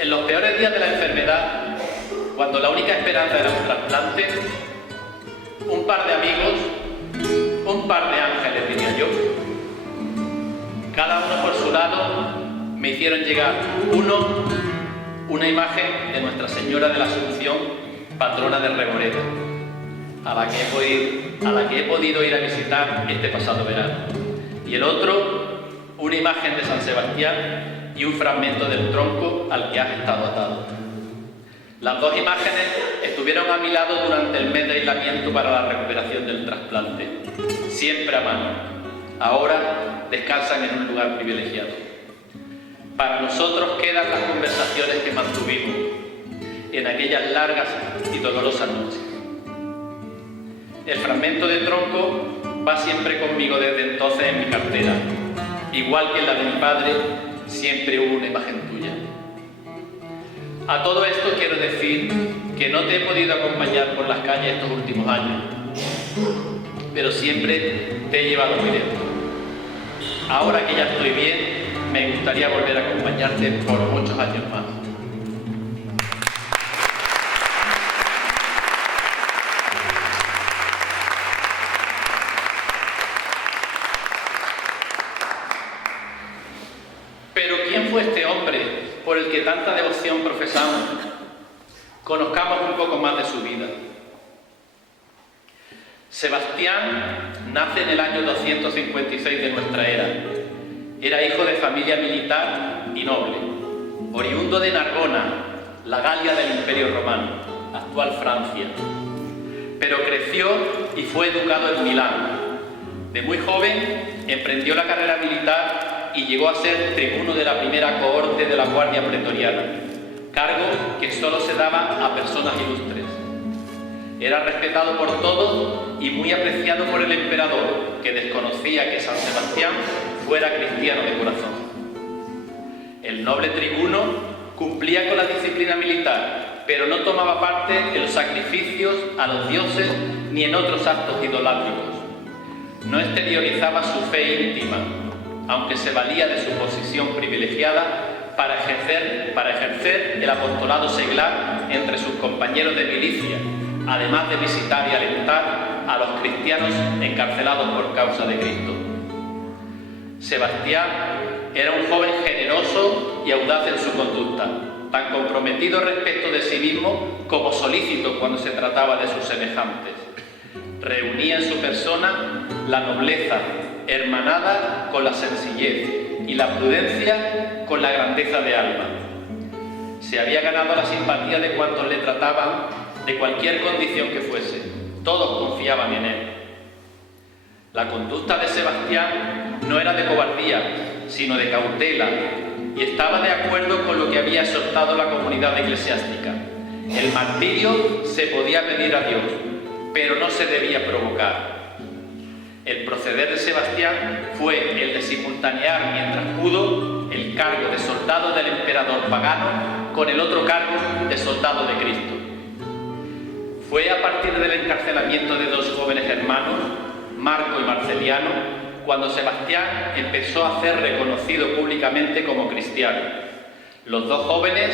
En los peores días de la enfermedad, cuando la única esperanza era un trasplante, un par de amigos, un par de ángeles, diría yo, cada uno por su lado, me hicieron llegar una imagen de Nuestra Señora de la Asunción, patrona de Reboreda, a la que he podido ir a visitar este pasado verano, y el otro, una imagen de San Sebastián y un fragmento del tronco al que has estado atado. Las dos imágenes estuvieron a mi lado durante el mes de aislamiento para la recuperación del trasplante, siempre a mano. Ahora descansan en un lugar privilegiado. Para nosotros quedan las conversaciones que mantuvimos en aquellas largas y dolorosas noches. El fragmento de tronco va siempre conmigo desde entonces en mi cartera. Igual que en la de mi padre, siempre hubo una imagen tuya. A todo esto quiero decir que no te he podido acompañar por las calles estos últimos años, pero siempre te he llevado muy dentro. Ahora que ya estoy bien, me gustaría volver a acompañarte por muchos años más. Pero ¿quién fue este hombre por el que tanta devoción profesamos? Conozcamos un poco más de su vida. Sebastián nace en el año 256 de nuestra era. Era hijo de familia militar y noble, oriundo de Narbona, la Galia del Imperio Romano, actual Francia. Pero creció y fue educado en Milán. De muy joven emprendió la carrera militar y llegó a ser tribuno de la primera cohorte de la Guardia Pretoriana, cargo que solo se daba a personas ilustres. Era respetado por todos y muy apreciado por el emperador, que desconocía que San Sebastián fuera cristiano de corazón. El noble tribuno cumplía con la disciplina militar, pero no tomaba parte en los sacrificios a los dioses ni en otros actos idolátricos. No exteriorizaba su fe íntima, aunque se valía de su posición privilegiada para ejercer el apostolado seglar entre sus compañeros de milicia, además de visitar y alentar a los cristianos encarcelados por causa de Cristo. Sebastián era un joven generoso y audaz en su conducta, tan comprometido respecto de sí mismo como solícito cuando se trataba de sus semejantes. Reunía en su persona la nobleza hermanada con la sencillez y la prudencia con la grandeza de alma. Se había ganado la simpatía de cuantos le trataban de cualquier condición que fuese. Todos confiaban en él. La conducta de Sebastián no era de cobardía, sino de cautela, y estaba de acuerdo con lo que había exhortado la comunidad eclesiástica. El martirio se podía pedir a Dios, pero no se debía provocar. El proceder de Sebastián fue el de simultanear mientras pudo el cargo de soldado del emperador pagano con el otro cargo de soldado de Cristo. Fue a partir del encarcelamiento de dos jóvenes hermanos, Marco y Marceliano, cuando Sebastián empezó a ser reconocido públicamente como cristiano. Los dos jóvenes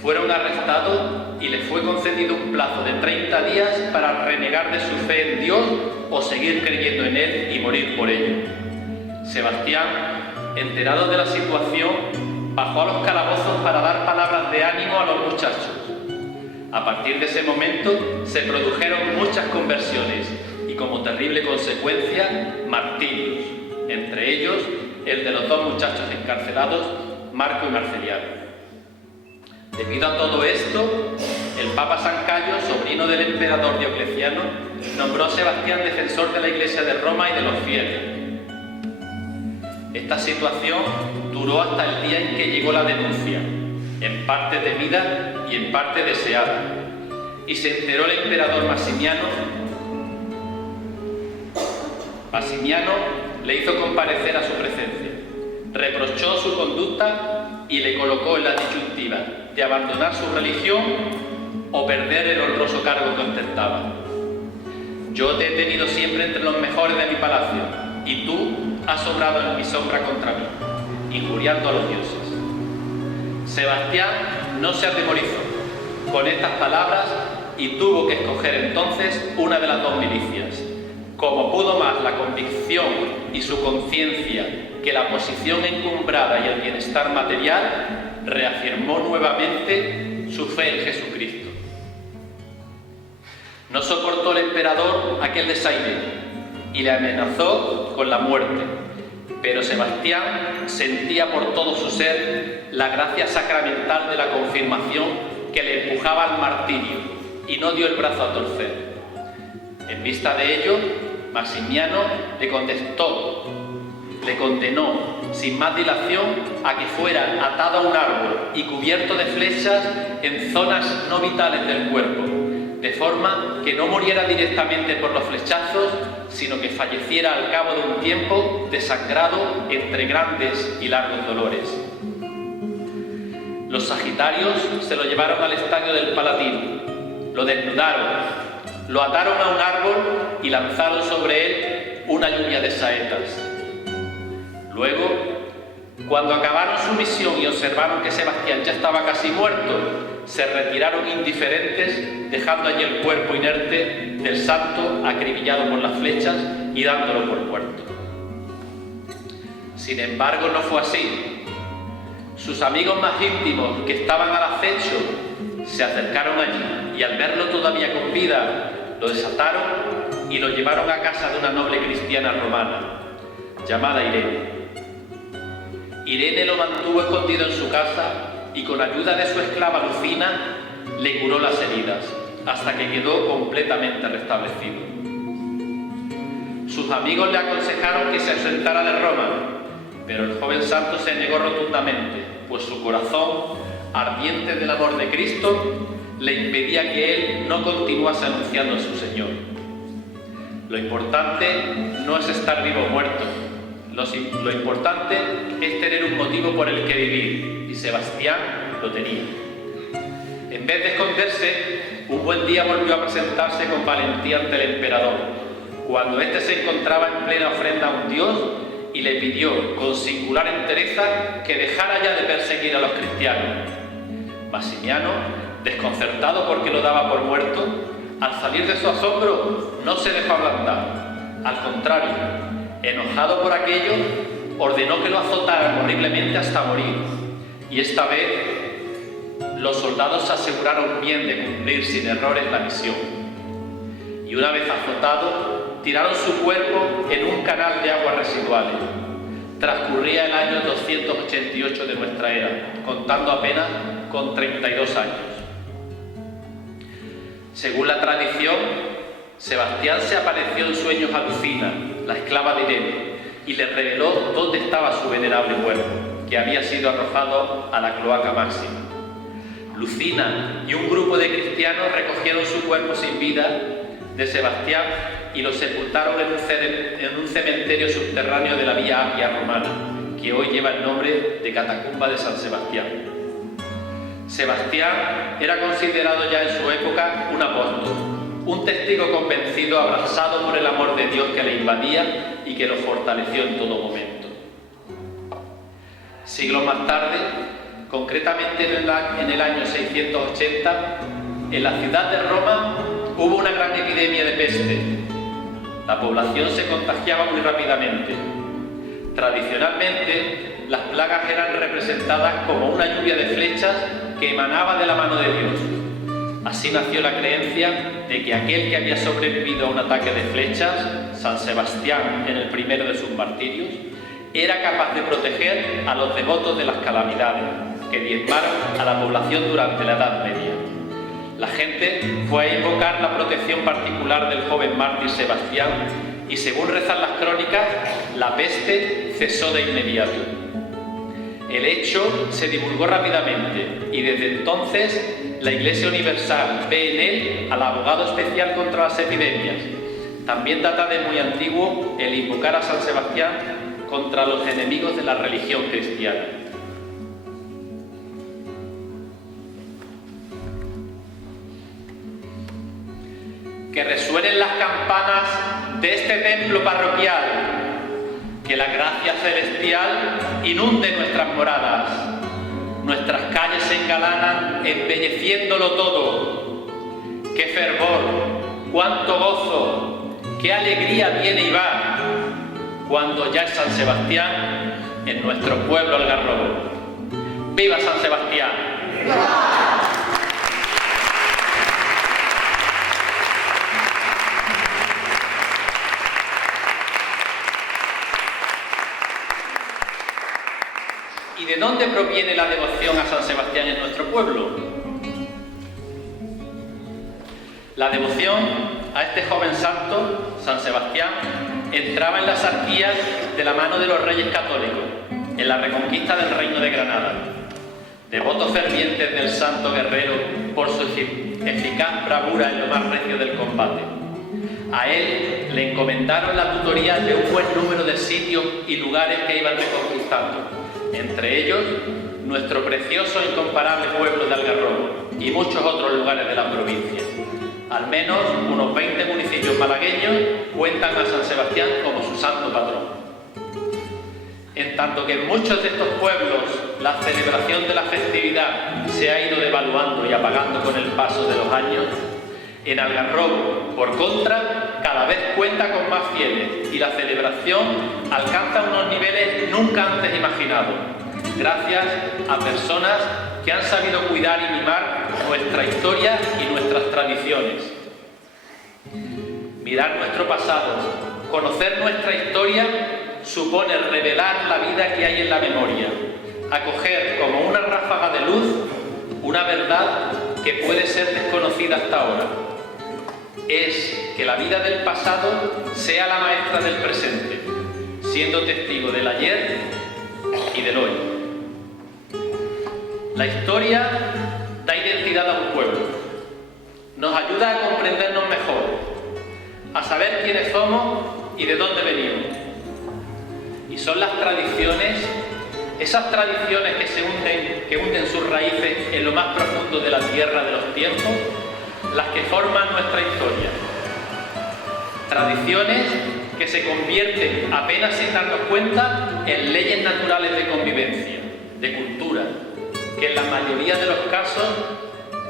fueron arrestados y les fue concedido un plazo de 30 días para renegar de su fe en Dios o seguir creyendo en Él y morir por ello. Sebastián, enterado de la situación, bajó a los calabozos para dar palabras de ánimo a los muchachos. A partir de ese momento se produjeron muchas conversiones y, como terrible consecuencia, martirios, entre ellos el de los dos muchachos encarcelados, Marco y Marceliano. Debido a todo esto, el Papa San Cayo, sobrino del emperador Diocleciano, nombró a Sebastián defensor de la Iglesia de Roma y de los fieles. Esta situación duró hasta el día en que llegó la denuncia, en parte temida y en parte deseada, y se enteró el emperador Maximiano. Maximiano le hizo comparecer a su presencia, reprochó su conducta y le colocó en la disyuntiva de abandonar su religión o perder el honroso cargo que ostentaba. Yo te he tenido siempre entre los mejores de mi palacio, y tú has obrado en mi sombra contra mí, injuriando a los dioses. Sebastián no se atemorizó con estas palabras y tuvo que escoger entonces una de las dos milicias. Como pudo más la convicción y su conciencia que la posición encumbrada y el bienestar material, reafirmó nuevamente su fe en Jesucristo. No soportó el emperador aquel desaire y le amenazó con la muerte, pero Sebastián sentía por todo su ser la gracia sacramental de la confirmación que le empujaba al martirio y no dio el brazo a torcer. En vista de ello, Maximiano le condenó sin más dilación a que fuera atado a un árbol y cubierto de flechas en zonas no vitales del cuerpo, de forma que no muriera directamente por los flechazos, sino que falleciera al cabo de un tiempo desangrado entre grandes y largos dolores. Los sagitarios se lo llevaron al estadio del Palatino, lo desnudaron, lo ataron a un árbol y lanzaron sobre él una lluvia de saetas. Luego, cuando acabaron su misión y observaron que Sebastián ya estaba casi muerto, se retiraron indiferentes, dejando allí el cuerpo inerte del santo acribillado por las flechas y dándolo por muerto. Sin embargo, no fue así. Sus amigos más íntimos, que estaban al acecho, se acercaron allí y al verlo todavía con vida, lo desataron y lo llevaron a casa de una noble cristiana romana, llamada Irene. Irene lo mantuvo escondido en su casa y con ayuda de su esclava Lucina le curó las heridas, hasta que quedó completamente restablecido. Sus amigos le aconsejaron que se ausentara de Roma, pero el joven santo se negó rotundamente, pues su corazón, ardiente del amor de Cristo, le impedía que él no continuase anunciando a su Señor. Lo importante no es estar vivo o muerto, lo importante es tener un motivo por el que vivir, y Sebastián lo tenía. En vez de esconderse, un buen día volvió a presentarse con valentía ante el emperador, cuando éste se encontraba en plena ofrenda a un dios y le pidió con singular entereza que dejara ya de perseguir a los cristianos. Maximiano, desconcertado porque lo daba por muerto, al salir de su asombro no se dejó ablandar. Al contrario, enojado por aquello, ordenó que lo azotaran horriblemente hasta morir. Y esta vez los soldados se aseguraron bien de cumplir sin errores la misión. Y una vez azotado, tiraron su cuerpo en un canal de aguas residuales. Transcurría el año 288 de nuestra era, contando apenas con 32 años. Según la tradición, Sebastián se apareció en sueños a Lucina, la esclava de Irene, y le reveló dónde estaba su venerable cuerpo, que había sido arrojado a la cloaca máxima. Lucina y un grupo de cristianos recogieron su cuerpo sin vida de Sebastián y lo sepultaron en un cementerio subterráneo de la Vía Apia romana, que hoy lleva el nombre de Catacumba de San Sebastián. Sebastián era considerado ya en su época un apóstol, un testigo convencido, abrazado por el amor de Dios que le invadía y que lo fortaleció en todo momento. Siglos más tarde, concretamente en el año 680, en la ciudad de Roma hubo una gran epidemia de peste. La población se contagiaba muy rápidamente. Tradicionalmente, las plagas eran representadas como una lluvia de flechas que emanaba de la mano de Dios. Así nació la creencia de que aquel que había sobrevivido a un ataque de flechas, San Sebastián en el primero de sus martirios, era capaz de proteger a los devotos de las calamidades que diezmaron a la población durante la Edad Media. La gente fue a invocar la protección particular del joven mártir Sebastián y, según rezan las crónicas, la peste cesó de inmediato. El hecho se divulgó rápidamente y desde entonces la Iglesia Universal ve en él al abogado especial contra las epidemias. También data de muy antiguo el invocar a San Sebastián contra los enemigos de la religión cristiana. Que resuenen las campanas de este templo parroquial, que la gracia celestial inunde nuestras moradas, nuestras calles engalanan embelleciéndolo todo. ¡Qué fervor! ¡Cuánto gozo! ¡Qué alegría viene y va! Cuando ya es San Sebastián en nuestro pueblo algarrobo. ¡Viva San Sebastián! ¡Viva! ¿Y de dónde proviene la devoción a San Sebastián en nuestro pueblo? La devoción a este joven santo, San Sebastián, entraba en las arquías de la mano de los reyes católicos, en la reconquista del Reino de Granada. Devotos fervientes del santo guerrero por su eficaz bravura en lo más recio del combate. A él le encomendaron la tutoría de un buen número de sitios y lugares que iban reconquistando, entre ellos nuestro precioso e incomparable pueblo de Algarrobo y muchos otros lugares de la provincia. Al menos unos 20 municipios malagueños cuentan a San Sebastián como su santo patrón. En tanto que en muchos de estos pueblos la celebración de la festividad se ha ido devaluando y apagando con el paso de los años, en Algarrobo, por contra, cada vez cuenta con más fieles y la celebración alcanza unos niveles nunca antes imaginados, gracias a personas que han sabido cuidar y mimar nuestra historia y nuestras tradiciones. Mirar nuestro pasado, conocer nuestra historia, supone revelar la vida que hay en la memoria, acoger como una ráfaga de luz una verdad que puede ser desconocida hasta ahora. Es que la vida del pasado sea la maestra del presente, siendo testigo del ayer y del hoy. La historia da identidad a un pueblo, nos ayuda a comprendernos mejor, a saber quiénes somos y de dónde venimos. Y son las tradiciones, esas tradiciones que hunden sus raíces en lo más profundo de la tierra de los tiempos, las que forman nuestra historia. Tradiciones que se convierten, apenas sin darnos cuenta, en leyes naturales de convivencia, de cultura, que en la mayoría de los casos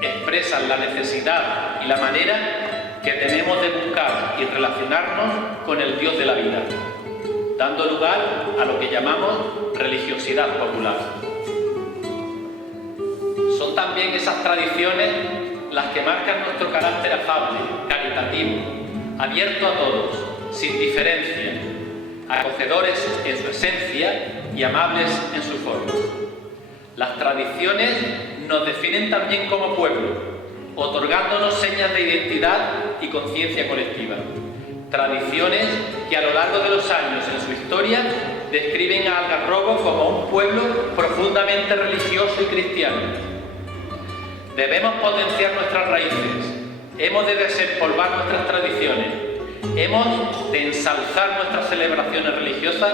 expresan la necesidad y la manera que tenemos de buscar y relacionarnos con el Dios de la vida, dando lugar a lo que llamamos religiosidad popular. Son también esas tradiciones las que marcan nuestro carácter afable, caritativo, abierto a todos, sin diferencia, acogedores en su esencia y amables en su forma. Las tradiciones nos definen también como pueblo, otorgándonos señas de identidad y conciencia colectiva. Tradiciones que a lo largo de los años en su historia describen a Algarrobo como un pueblo profundamente religioso y cristiano. Debemos potenciar nuestras raíces, hemos de desempolvar nuestras tradiciones, hemos de ensalzar nuestras celebraciones religiosas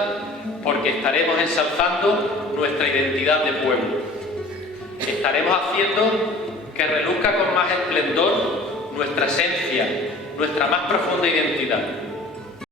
porque estaremos ensalzando nuestra identidad de pueblo. Estaremos haciendo que reluzca con más esplendor nuestra esencia, nuestra más profunda identidad.